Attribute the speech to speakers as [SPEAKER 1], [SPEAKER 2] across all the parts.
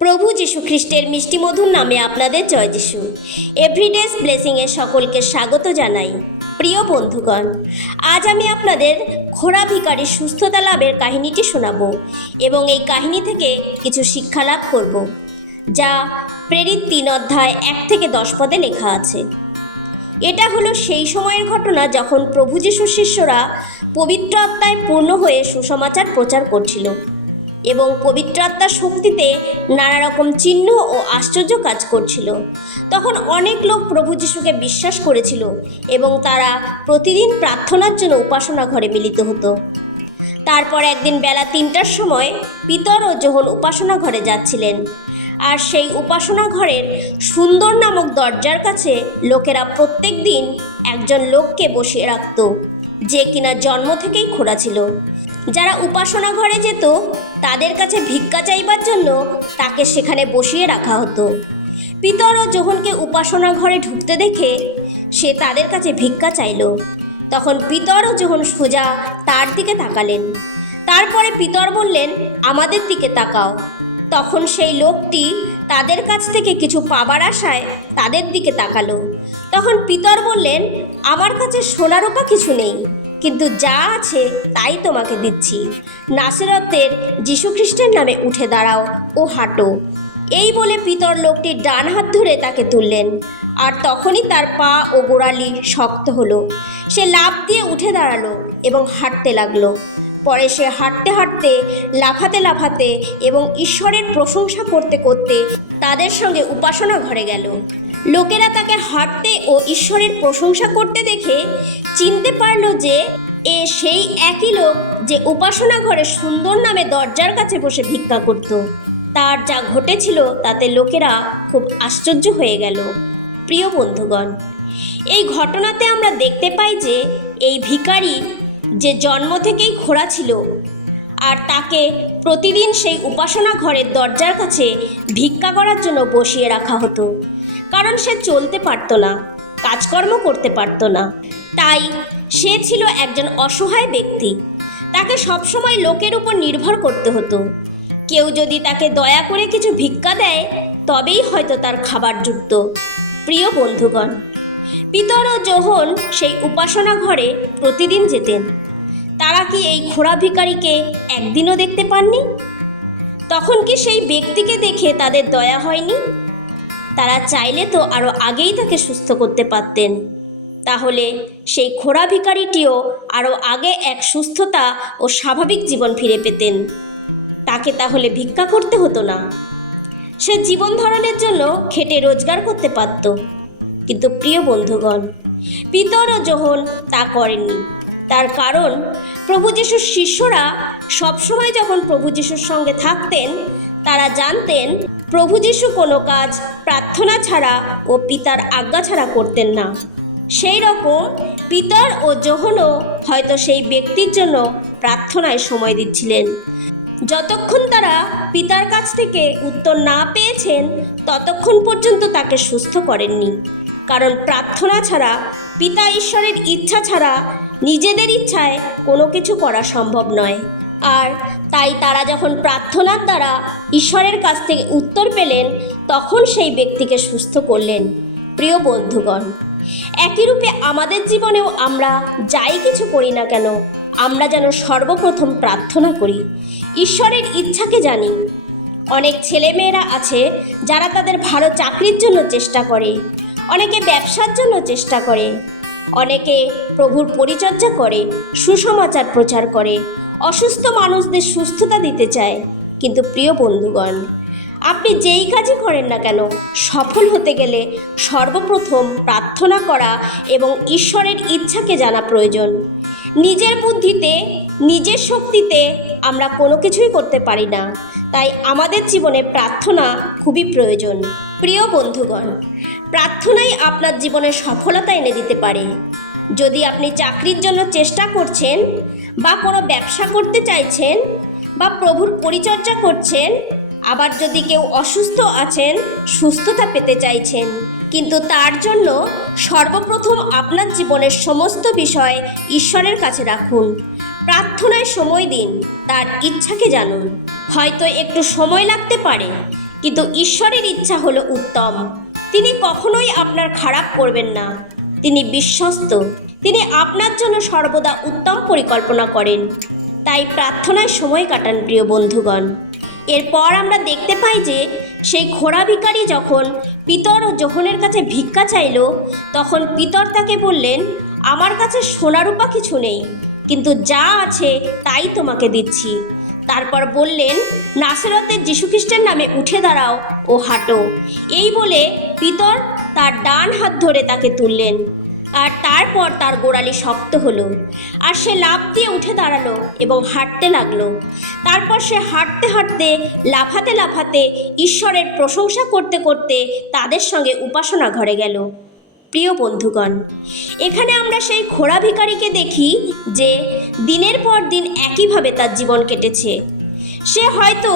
[SPEAKER 1] প্রভু যীশু খ্রিস্টের মিষ্টিমধুর নামে আপনাদের জয় যিশু। এভরিডেস ব্লেসিংয়ে সকলকে স্বাগত জানাই। প্রিয় বন্ধুগণ, আজ আমি আপনাদের খোড়া ভিকারির সুস্থতা লাভের কাহিনীটি শোনাবো এবং এই কাহিনী থেকে কিছু শিক্ষা লাভ করব, যা প্রেরিত তিন অধ্যায় এক থেকে দশ পদে লেখা আছে। এটা হলো সেই সময়ের ঘটনা যখন প্রভু যিশুর শিষ্যরা পবিত্র আত্মায় পূর্ণ হয়ে সুসমাচার প্রচার করছিল। এবং পবিত্র আত্মার শক্তিতে নানা রকম চিহ্ন ও আশ্চর্য কাজ করছিল। তখন অনেক লোক প্রভু যিশুকে বিশ্বাস করেছিল এবং তারা প্রতিদিন প্রার্থনার জন্য উপাসনা ঘরে মিলিত হতো। তারপর একদিন বেলা তিনটার সময় পিতর ও যোহন উপাসনা ঘরে যাচ্ছিলেন। আর সেই উপাসনা ঘরের সুন্দর নামক দরজার কাছে লোকেরা প্রত্যেক দিন একজন লোককে বসিয়ে রাখত, যে কিনা জন্ম থেকেই খোঁড়া ছিল। যারা উপাসনা ঘরে যেত, তাদের কাছে ভিক্ষা চাইবার জন্য তাকে সেখানে বসিয়ে রাখা হতো। পিতর ও যোহনকে উপাসনা ঘরে ঢুকতে দেখে সে তাদের কাছে ভিক্ষা চাইল। তখন পিতর ও যোহন সোজা তার দিকে তাকালেন। তারপরে পিতর বললেন, আমাদের দিকে তাকাও। তখন সেই লোকটি তাদের কাছ থেকে কিছু পাবার আশায় তাদের দিকে তাকালো। তখন পিতর বললেন, আমার কাছে সোনারূপা কিছু নেই। কিন্তু যা আছে তাই তোমাকে দিচ্ছি। নাসেরতের যীশুখ্রিস্টের নামে উঠে দাঁড়াও ও হাঁটো। এই বলে পিতর লোকটির ডান হাত ধরে তাকে তুললেন। আর তখনই তার পা ও গোড়ালি শক্ত হলো। সে লাফ দিয়ে উঠে দাঁড়াল এবং হাঁটতে লাগল। পরে সে হাঁটতে হাঁটতে, লাফাতে লাফাতে এবং ঈশ্বরের প্রশংসা করতে করতে তাদের সঙ্গে উপাসনা ঘরে গেল। লোকেরা তাকে হাঁটতে ও ঈশ্বরের প্রশংসা করতে দেখে চিনতে পারল যে এ সেই একই লোক যে উপাসনা ঘরে সুন্দর নামে দরজার কাছে বসে ভিক্ষা করত। তার যা ঘটেছিল তাতে লোকেরা খুব আশ্চর্য হয়ে গেল। প্রিয় বন্ধুগণ, এই ঘটনাতে আমরা দেখতে পাই যে এই ভিখারি যে জন্ম থেকেই খোড়া ছিল আর তাকে প্রতিদিন সেই উপাসনা ঘরের দরজার কাছে ভিক্ষা করার জন্য বসিয়ে রাখা হতো। কারণ সে চলতে পারতো না, কাজকর্ম করতে পারতো না। তাই সে ছিল একজন অসহায় ব্যক্তি। তাকে সবসময় লোকের উপর নির্ভর করতে হতো। কেউ যদি তাকে দয়া করে কিছু ভিক্ষা দেয়, তবেই হয়তো তার খাবার যুক্ত প্রিয় বন্ধুগণ, পিতর ও যোহন সেই উপাসনা ঘরে প্রতিদিন যেতেন। তারা কি এই খোড়া ভিকারিকে একদিনও দেখতে পাননি? তখন কি সেই ব্যক্তিকে দেখে তাদের দয়া হয়নি? তারা চাইলে তো আরও আগেই তাকে সুস্থ করতে পারতেন। তাহলে সেই খোড়া ভিকারিটিও আরও আগে এক সুস্থতা ও স্বাভাবিক জীবন ফিরে পেতেন। তাকে তাহলে ভিক্ষা করতে হতো না। সে জীবন ধারণের জন্য খেটে রোজগার করতে পারত। কিন্তু প্রিয় বন্ধুগণ, পিতর ও যোহন তা করেননি। তার কারণ, প্রভু যিশুর শিষ্যরা সবসময় যখন প্রভু যিশুর সঙ্গে থাকতেন, তারা জানতেন প্রভু যিশু কোনো কাজ প্রার্থনা ছাড়া ও পিতার আজ্ঞা ছাড়া করতেন না। সেই রকম পিতার ও যোহনও হয়তো সেই ব্যক্তির জন্য প্রার্থনায় সময় দিচ্ছিলেন। যতক্ষণ তারা পিতার কাছ থেকে উত্তর না পেয়েছেন, ততক্ষণ পর্যন্ত তাকে সুস্থ করেননি। কারণ প্রার্থনা ছাড়া, পিতা ঈশ্বরের ইচ্ছা ছাড়া নিজেদের ইচ্ছায় কোনো কিছু করা সম্ভব নয়। আর তাই তারা যখন প্রার্থনার দ্বারা ঈশ্বরের কাছ থেকে উত্তর পেলেন, তখন সেই ব্যক্তিকে সুস্থ করলেন। প্রিয় বন্ধুগণ, একই রূপে আমাদের জীবনেও আমরা যাই কিছু করি না কেন, আমরা যেন সর্বপ্রথম প্রার্থনা করি, ঈশ্বরের ইচ্ছাকে জানি। অনেক ছেলেমেয়েরা আছে যারা তাদের ভালো চাকরির জন্য চেষ্টা করে, অনেকে ব্যবসার জন্য চেষ্টা করে, অনেকে প্রভুর পরিচর্যা করে, সুসমাচার প্রচার করে অসুস্থ মানুষদের সুস্থতা দিতে চায়। কিন্তু প্রিয় বন্ধুগণ, আপনি যেই কাজই করেন না কেন, সফল হতে গেলে সর্বপ্রথম প্রার্থনা করা এবং ঈশ্বরের ইচ্ছাকে জানা প্রয়োজন। নিজের বুদ্ধিতে, নিজের শক্তিতে আমরা কোনো কিছুই করতে পারি না। তাই আমাদের জীবনে প্রার্থনা খুবই প্রয়োজন। প্রিয় বন্ধুগণ, প্রার্থনাই আপনার জীবনে সফলতা এনে দিতে পারে। যদি আপনি চাকরির জন্য চেষ্টা করছেন বা কোনো ব্যবসা করতে চাইছেন বা প্রভুর পরিচর্যা করছেন, আবার যদি কেউ অসুস্থ আছেন, সুস্থতা পেতে চাইছেন। কিন্তু তার জন্য সর্বপ্রথম আপনার জীবনের সমস্ত বিষয় ঈশ্বরের কাছে রাখুন। প্রার্থনায় সময় দিন, তার ইচ্ছাকে জানুন। হয়তো একটু সময় লাগতে পারে, কিন্তু ঈশ্বরের ইচ্ছা হলো উত্তম। তিনি কখনোই আপনার খারাপ করবেন না। তিনি বিশ্বস্ত। তিনি আপনার জন্য সর্বদা উত্তম পরিকল্পনা করেন। তাই প্রার্থনায় সময় কাটান প্রিয় বন্ধুগণ। এরপর আমরা দেখতে পাই যে, সেই ঘোড়া ভিখারি যখন পিতর ও যোহনের কাছে ভিক্ষা চাইল, তখন পিতর তাকে বললেন, আমার কাছে সোনারূপা কিছু নেই, কিন্তু যা আছে তাই তোমাকে দিচ্ছি। তারপর বললেন, নাসেরতের যীশুখ্রিস্টের নামে উঠে দাঁড়াও ও হাঁটো। এই বলে পিতর তার ডান হাত ধরে তাকে তুললেন। আর তারপর তার গোড়ালি শক্ত হলো। আর সে লাফ দিয়ে উঠে দাঁড়াল এবং হাঁটতে লাগল। তারপর সে হাঁটতে হাঁটতে, লাফাতে লাফাতে ঈশ্বরের প্রশংসা করতে করতে তাদের সঙ্গে উপাসনা ঘরে গেল। প্রিয় বন্ধুগণ, এখানে আমরা সেই ঘোড়া ভিখারিকে দেখি যে দিনের পর দিন একইভাবে তার জীবন কেটেছে। সে হয়তো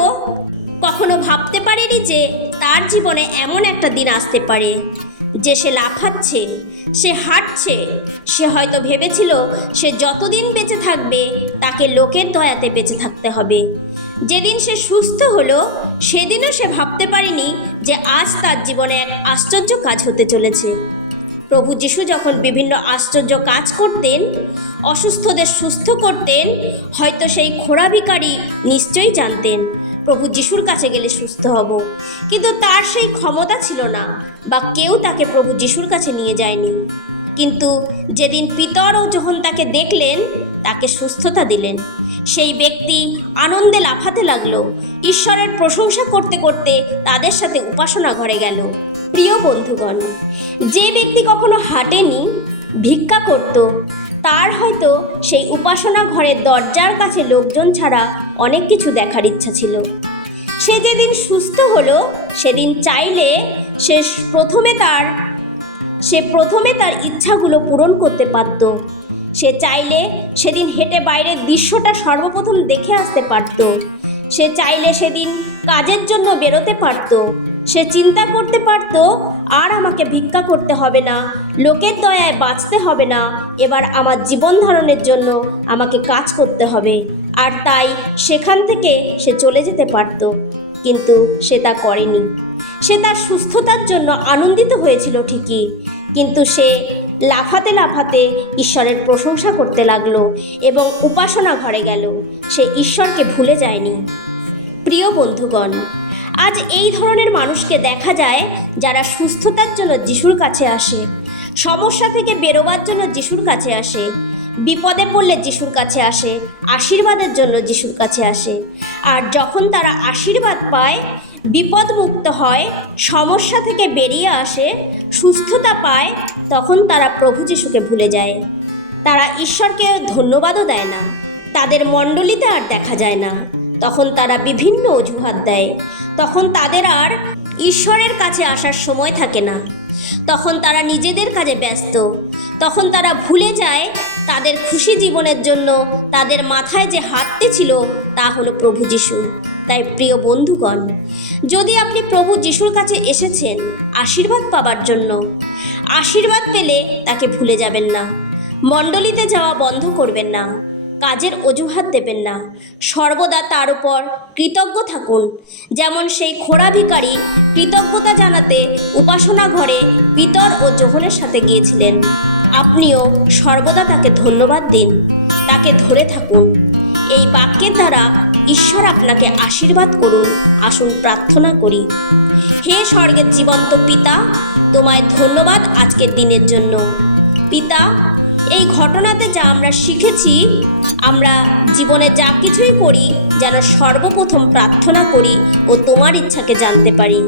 [SPEAKER 1] কখনো ভাবতে পারেনি যে তার জীবনে এমন একটা দিন আসতে পারে। যে সে লাফাচ্ছে, সে হাঁটছে, সে হয়তো ভেবেছিল সে যতদিন বেঁচে থাকবে তাকে লোকের দয়াতে বেঁচে থাকতে হবে। যেদিন সে সুস্থ হলো, সেদিনও সে ভাবতে পারেনি যে আজ তার জীবনে এক আশ্চর্য কাজ হতে চলেছে। প্রভু যিশু যখন বিভিন্ন আশ্চর্য কাজ করতেন, অসুস্থদের সুস্থ করতেন, হয়তো সেই খোড়া ভিখারি নিশ্চয়ই জানতেন। প্রভু যিশুর কাছে গেলে সুস্থ হব। কিন্তু তার সেই ক্ষমতা ছিল না বা কেউ তাকে প্রভু যিশুর কাছে নিয়ে যায়নি। কিন্তু যেদিন পিতর ও যখন তাকে দেখলেন, তাকে সুস্থতা দিলেন। সেই ব্যক্তি আনন্দে লাফাতে লাগল। ঈশ্বরের প্রশংসা করতে করতে তাদের সাথে উপাসনা ঘরে গেল। প্রিয় বন্ধুগণ, যে ব্যক্তি কখনো হাঁটেনি, ভিক্ষা করত তার হয়তো সেই উপাসনা ঘরের দরজার কাছে লোকজন ছাড়া অনেক কিছু দেখার ইচ্ছা ছিল। সে যেদিন সুস্থ হলো, সেদিন চাইলে সে প্রথমে তার, সে প্রথমে তার ইচ্ছাগুলো পূরণ করতে পারত। সে চাইলে সেদিন হেঁটে বাইরের দৃশ্যটা সর্বপ্রথম দেখে আসতে পারত। সে চাইলে সেদিন কাজের জন্য বেরোতে পারত। সে চিন্তা করতে পারত, আর আমাকে ভিক্ষা করতে হবে না, লোকের দয়ায় বাঁচতে হবে না, এবার আমার জীবন ধারণের জন্য আমাকে কাজ করতে হবে। আর তাই সেখান থেকে সে চলে যেতে পারত, কিন্তু সে তা করেনি। সে তার সুস্থতার জন্য আনন্দিত হয়েছিল ঠিকই, কিন্তু সে লাফাতে লাফাতে ঈশ্বরের প্রশংসা করতে লাগল এবং উপাসনা ঘরে গেল। সে ঈশ্বরকে ভুলে যায়নি। প্রিয় বন্ধুগণ আজ এই ধরনের মানুষকে দেখা যায় যারা সুস্থতার জন্য যিশুর কাছে আসে, সমস্যা থেকে বেরোবার জন্য যিশুর কাছে আসে, বিপদে পড়লে যিশুর কাছে আসে, আশীর্বাদের জন্য যিশুর কাছে আসে। আর যখন তারা আশীর্বাদ পায় বিপদ মুক্ত হয়, সমস্যা থেকে বেরিয়ে আসে, সুস্থতা পায়, তখন তারা প্রভু যিশুকে ভুলে যায়। তারা ঈশ্বরকে ধন্যবাদও দেয় না, তাদের মণ্ডলিতে আর দেখা যায় না। তখন তারা বিভিন্ন অজুহাত দেয়। তখন তাদের আর ঈশ্বরের কাছে আসার সময় থাকে না। তখন তারা নিজেদের কাজে ব্যস্ত। তখন তারা ভুলে যায় তাদের খুশি জীবনের জন্য তাদের মাথায় যে হাতটি ছিল তা হলো প্রভু যিশু। তাই প্রিয় বন্ধুগণ, যদি আপনি প্রভু যিশুর কাছে এসেছেন আশীর্বাদ পাবার জন্য, আশীর্বাদ পেলে তাকে ভুলে যাবেন না। মণ্ডলীতে যাওয়া বন্ধ করবেন না। কাজের অজুহাত দেবেন না। সর্বদা তার উপর কৃতজ্ঞ থাকুন। যেমন সেই খোড়া ভিখারি কৃতজ্ঞতা জানাতে উপাসনা ঘরে পিতর ও যোহনের সাথে গিয়েছিলেন। আপনিও সর্বদা তাকে ধন্যবাদ দিন। তাকে ধরে থাকুন। এই বাক্যের দ্বারা ঈশ্বর আপনাকে আশীর্বাদ করুন, আসুন প্রার্থনা করি। হে স্বর্গের জীবন্ত পিতা, তোমায় ধন্যবাদ আজকের দিনের জন্য। পিতা এই ঘটনাতে যা আমরা শিখেছি, আমরা জীবনে যা কিছুই করি, যেন সর্বপ্রথম প্রার্থনা করি ও তোমার ইচ্ছাকে জানতে পারি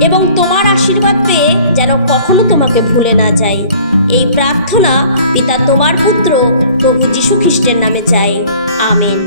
[SPEAKER 1] এবং তোমার আশীর্বাদ পেয়ে যেন কখনো তোমাকে ভুলে না যাই। এই প্রার্থনা পিতা তোমার পুত্র প্রভু যীশু খ্রিস্টের নামে চাই। আমেন।